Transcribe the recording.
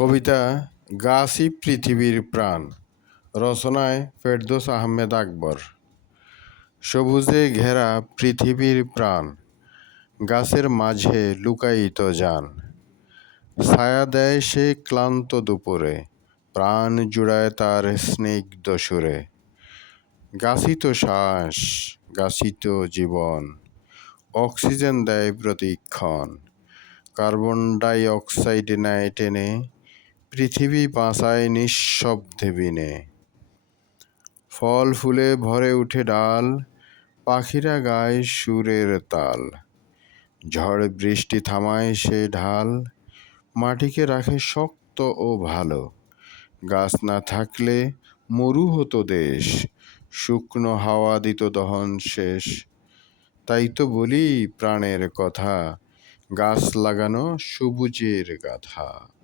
কবিতা গাছই পৃথিবীর প্রাণ, রচনায় ফেরদৌস আহমেদ আকবর। সবুজে ঘেরা পৃথিবীর প্রাণ, গাছের মাঝে লুকায়িত যান। ছায়া দেয় সে ক্লান্ত দুপুরে, প্রাণ জুড়ায় তার স্নিগ্ধ সুরে। গাছই তো শ্বাস, গাছই তো জীবন, অক্সিজেন দেয় প্রতিক্ষণ। কার্বন ডাই অক্সাইড নেয় টেনে, পৃথিবী বাঁচায় নিঃশব্দে বিনে। ফল ফুলে ভরে উঠে ডাল, পাখিরা গায় সুরের তাল। ঝড় বৃষ্টি থামায় সে ঢাল, মাটিকে রাখে শক্ত ও ভালো। গাছ না থাকলে মরু হতো দেশ, শুকনো হাওয়া দিত দহন শেষ। তাই তো বলি প্রাণের কথা, গাছ লাগানো সবুজের গাথা।